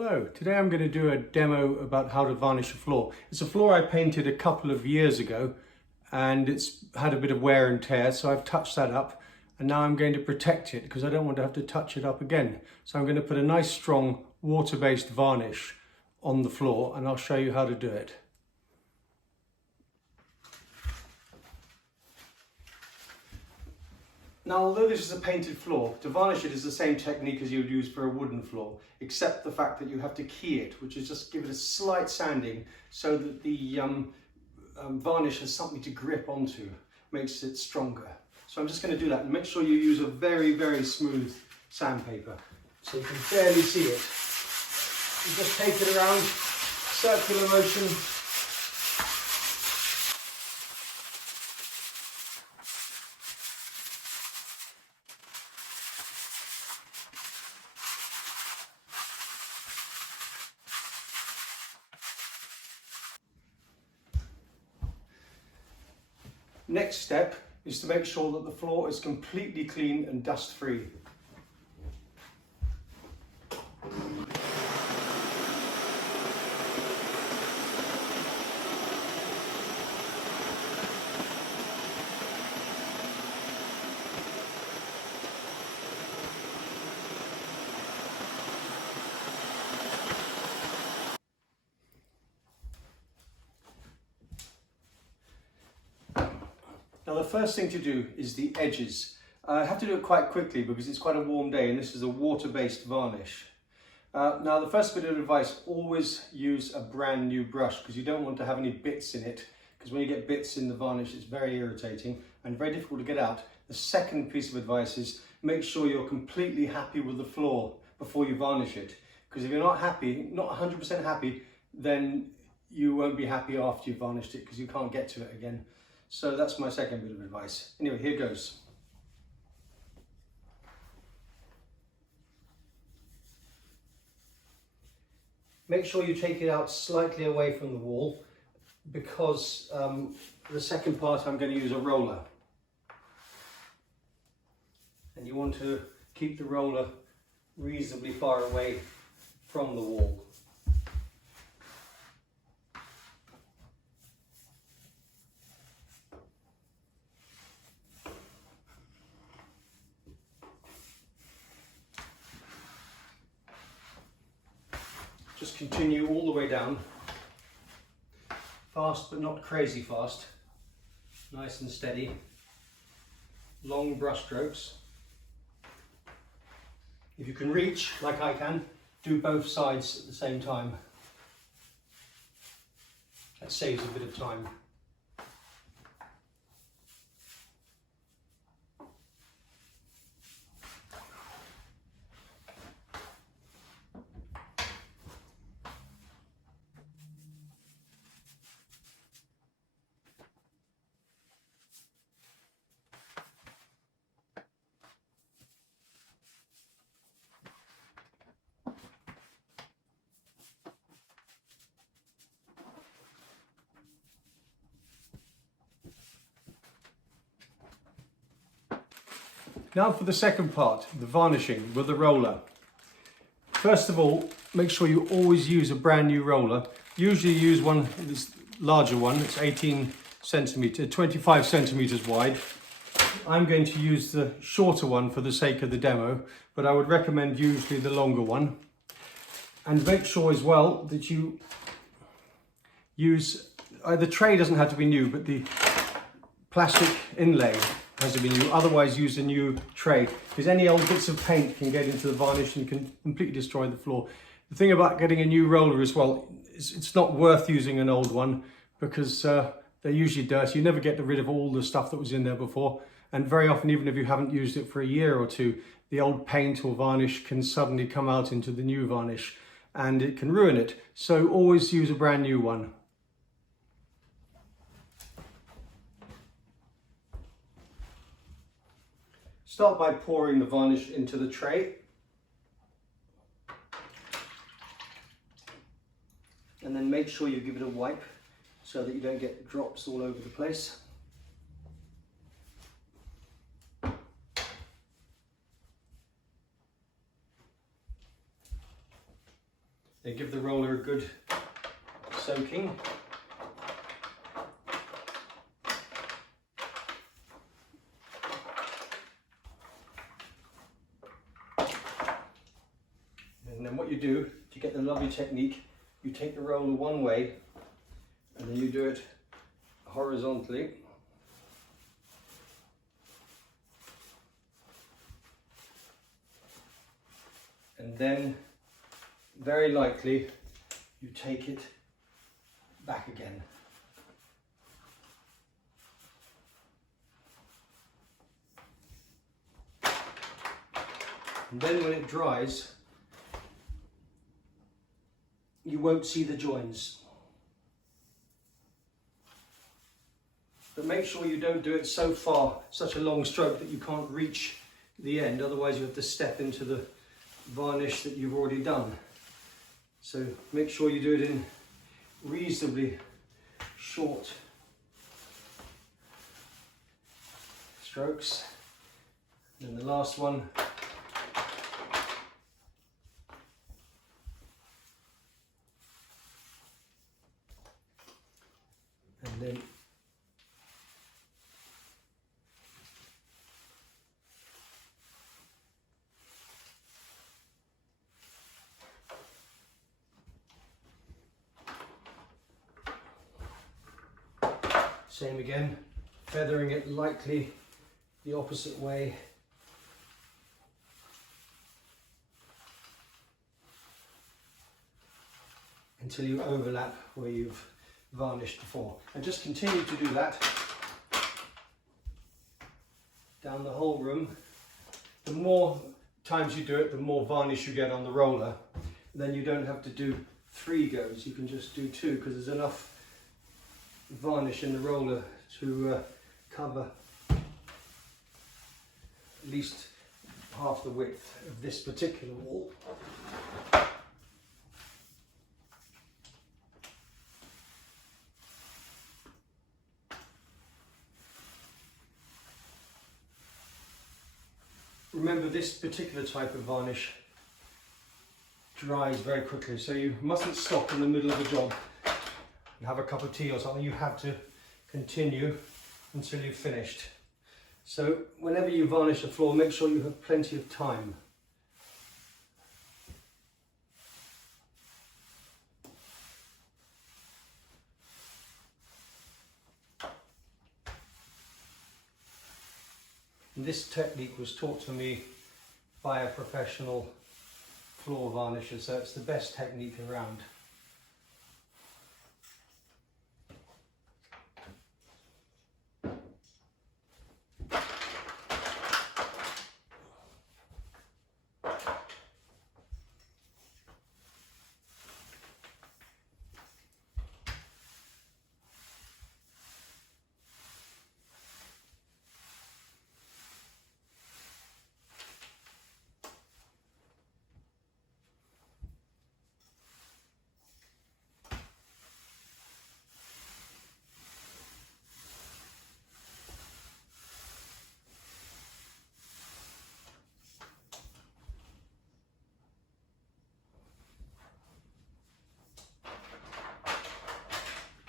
Hello, today I'm going to do a demo about how to varnish a floor. It's a floor I painted a couple of years ago and it's had a bit of wear and tear, so I've touched that up and now I'm going to protect it because I don't want to have to touch it up again. So I'm going to put a nice strong water-based varnish on the floor and I'll show you how to do it. Now, although this is a painted floor, to varnish it is the same technique as you would use for a wooden floor, except the fact that you have to key it, which is just give it a slight sanding so that the varnish has something to grip onto, makes it stronger. So I'm just going to do that, and make sure you use a very, very smooth sandpaper so you can barely see it. You just take it around, circular motion. Next step is to make sure that the floor is completely clean and dust free. Now the first thing to do is the edges. I have to do it quite quickly because it's quite a warm day and this is a water-based varnish. Now the first bit of advice, always use a brand new brush because you don't want to have any bits in it, because when you get bits in the varnish it's very irritating and very difficult to get out. The second piece of advice is make sure you're completely happy with the floor before you varnish it, because if you're not happy, not 100% happy, then you won't be happy after you've varnished it because you can't get to it again. So that's my second bit of advice. Anyway, here goes. Make sure you take it out slightly away from the wall because for the second part I'm going to use a roller. And you want to keep the roller reasonably far away from the wall. Just continue all the way down, fast but not crazy fast, nice and steady, long brush strokes. If you can reach, like I can, do both sides at the same time. That saves a bit of time. Now for the second part, the varnishing with the roller. First of all, make sure you always use a brand new roller. Usually use one, this larger one, it's 25 centimeters wide. I'm going to use the shorter one for the sake of the demo, but I would recommend usually the longer one. And make sure as well that you use, the tray doesn't have to be new, but the plastic inlay has to be new, otherwise use a new tray, because any old bits of paint can get into the varnish and can completely destroy the floor. The thing about getting a new roller as well, it's not worth using an old one because they're usually dirty. You never get rid of all the stuff that was in there before, and very often, even if you haven't used it for a year or two, the old paint or varnish can suddenly come out into the new varnish and it can ruin it. So always use a brand new one. Start by pouring the varnish into the tray. And then make sure you give it a wipe so that you don't get drops all over the place. They give the roller a good soaking. And then what you do to get the lovely technique, you take the roller one way and then you do it horizontally. And then very likely you take it back again. And then when it dries, you won't see the joins. But make sure you don't do it so far, such a long stroke that you can't reach the end, otherwise you have to step into the varnish that you've already done. So make sure you do it in reasonably short strokes. And then the last one. And then same again, feathering it lightly the opposite way. Until you overlap where you've varnished before. And just continue to do that down the whole room. The more times you do it, the more varnish you get on the roller. Then you don't have to do 3 goes, you can just do 2 because there's enough varnish in the roller to cover at least half the width of this particular wall. Remember, this particular type of varnish dries very quickly, so you mustn't stop in the middle of a job and have a cup of tea or something. You have to continue until you've finished. So whenever you varnish the floor, make sure you have plenty of time. And this technique was taught to me by a professional floor varnisher, so it's the best technique around.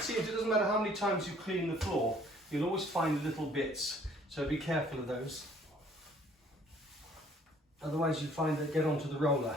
See, it doesn't matter how many times you clean the floor, you'll always find little bits, so be careful of those. Otherwise you find that get onto the roller.